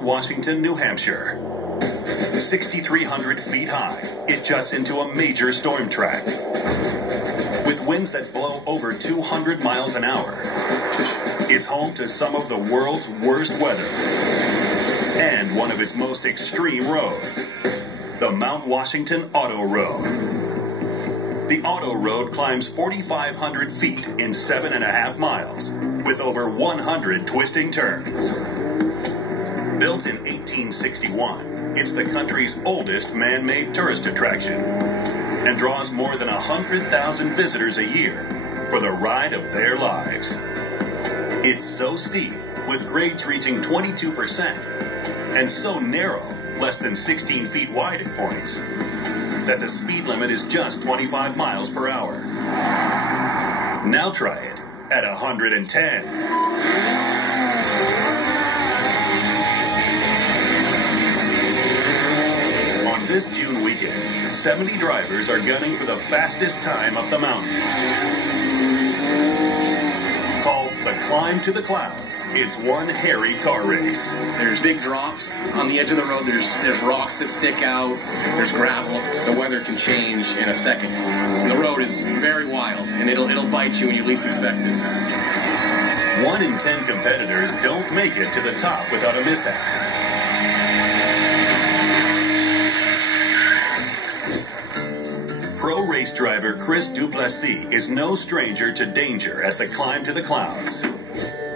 Mount Washington, New Hampshire. 6,300 feet high, it juts into a major storm track. With winds that blow over 200 miles an hour, it's home to some of the world's worst weather and one of its most extreme roads, the Mount Washington Auto Road. The Auto Road climbs 4,500 feet in 7.5 miles with over 100 twisting turns. Built in 1861, it's the country's oldest man-made tourist attraction and draws more than 100,000 visitors a year for the ride of their lives. It's so steep, with grades reaching 22%, and so narrow, less than 16 feet wide at points, that the speed limit is just 25 miles per hour. Now try it at 110. On this June weekend, 70 drivers are gunning for the fastest time up the mountain. Called the Climb to the Clouds, it's one hairy car race. There's big drops on the edge of the road. There's rocks that stick out. There's gravel. The weather can change in a second. And the road is very wild, and it'll bite you when you least expect it. 1 in 10 competitors don't make it to the top without a mishap. Pro race driver Cttc is no stranger to danger at the Climb to the Clouds.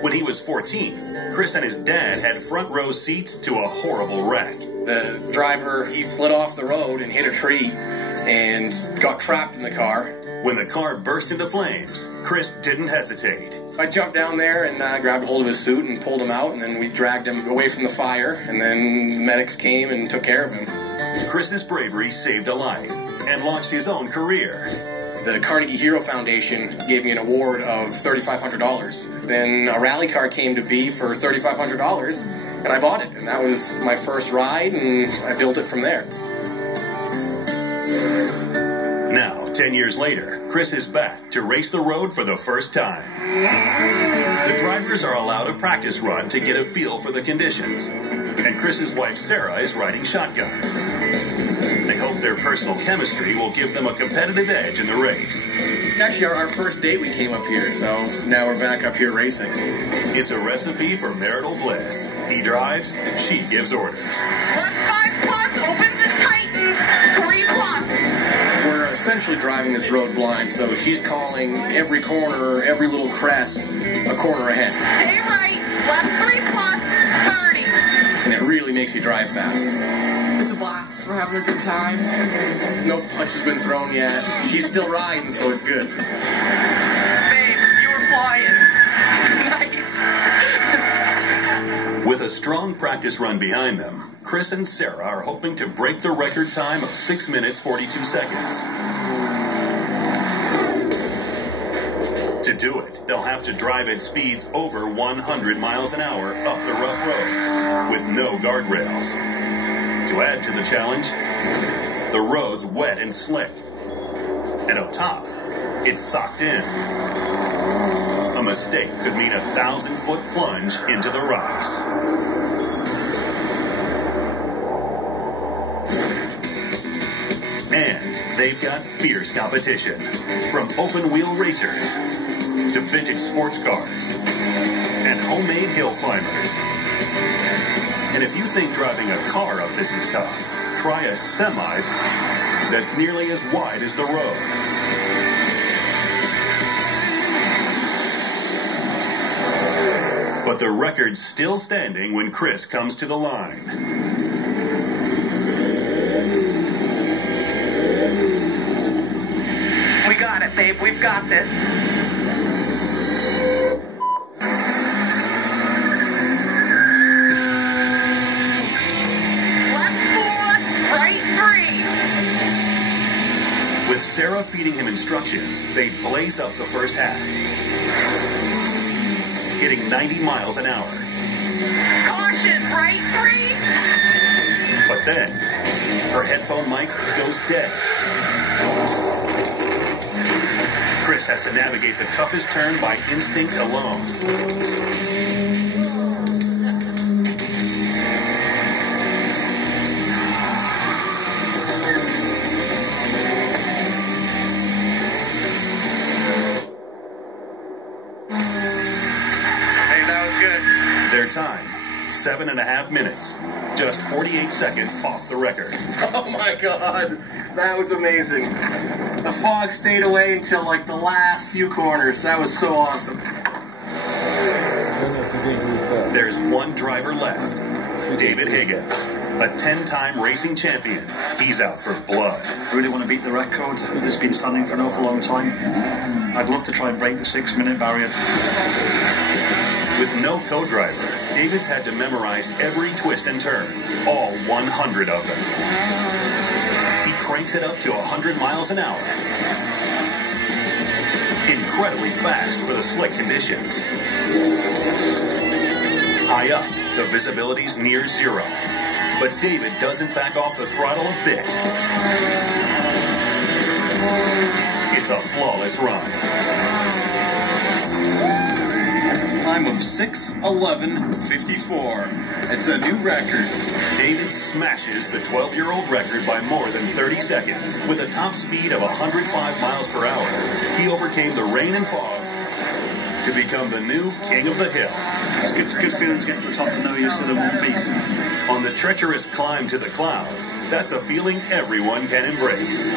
When he was 14, Chris and his dad had front row seats to a horrible wreck. The driver, he slid off the road and hit a tree and got trapped in the car. When the car burst into flames, Chris didn't hesitate. I jumped down there and grabbed a hold of his suit and pulled him out, and then we dragged him away from the fire, and then the medics came and took care of him. Chris's bravery saved a life and launched his own career. The Carnegie Hero Foundation gave me an award of $3,500. Then a rally car came to be for $3,500, and I bought it. And that was my first ride, and I built it from there. Now, 10 years later, Chris is back to race the road for the first time. The drivers are allowed a practice run to get a feel for the conditions. And Chris's wife, Sarah, is riding shotgun. They hope their personal chemistry will give them a competitive edge in the race. Actually, our first date we came up here, so now we're back up here racing. It's a recipe for marital bliss. He drives, she gives orders. Left 5 plus, opens and tightens, 3 plus. We're essentially driving this road blind, so she's calling every corner, every little crest, a corner ahead. Stay right, left 3 plus, 30. And it really makes you drive fast. It's a blast. We're having a good time. No punch has been thrown yet. She's still riding, so it's good. Babe, you were flying. Nice. With a strong practice run behind them, Chris and Sarah are hoping to break the record time of 6 minutes 42 seconds. To do it, they'll have to drive at speeds over 100 miles an hour up the rough road with no guardrails. To add to the challenge, the road's wet and slick. And up top, it's socked in. A mistake could mean a 1,000-foot plunge into the rocks. And they've got fierce competition, from open-wheel racers to vintage sports cars and homemade hill climbers. And if you think driving a car up this is tough, try a semi that's nearly as wide as the road. But the record's still standing when Chris comes to the line. We got it, babe. We've got this. Left 4, right 3. With Sarah feeding him instructions, they blaze up the first half, hitting 90 miles an hour. Caution, right 3. But then, her headphone mic goes dead. Chris has to navigate the toughest turn by instinct alone. Hey, that was good. Their time, 7.5 minutes. Just 48 seconds off the record. Oh my god, that was amazing. The fog stayed away until like the last few corners. That was so awesome. There's one driver left, David Higgins, a 10-time racing champion. He's out for blood. I really want to beat the record. It's been standing for an awful long time. I'd love to try and break the 6-minute barrier. With no co-driver, David's had to memorize every twist and turn, all 100 of them. He cranks it up to 100 miles an hour. Incredibly fast for the slick conditions. High up, the visibility's near zero. But David doesn't back off the throttle a bit. It's a flawless run. Time of 6:11:54. It's a new record. David smashes the 12-year-old record by more than 30 seconds. With a top speed of 105 miles per hour, he overcame the rain and fog to become the new king of the hill. It's a good feeling to get to the top and know you're still in one piece. On the treacherous climb to the clouds, that's a feeling everyone can embrace.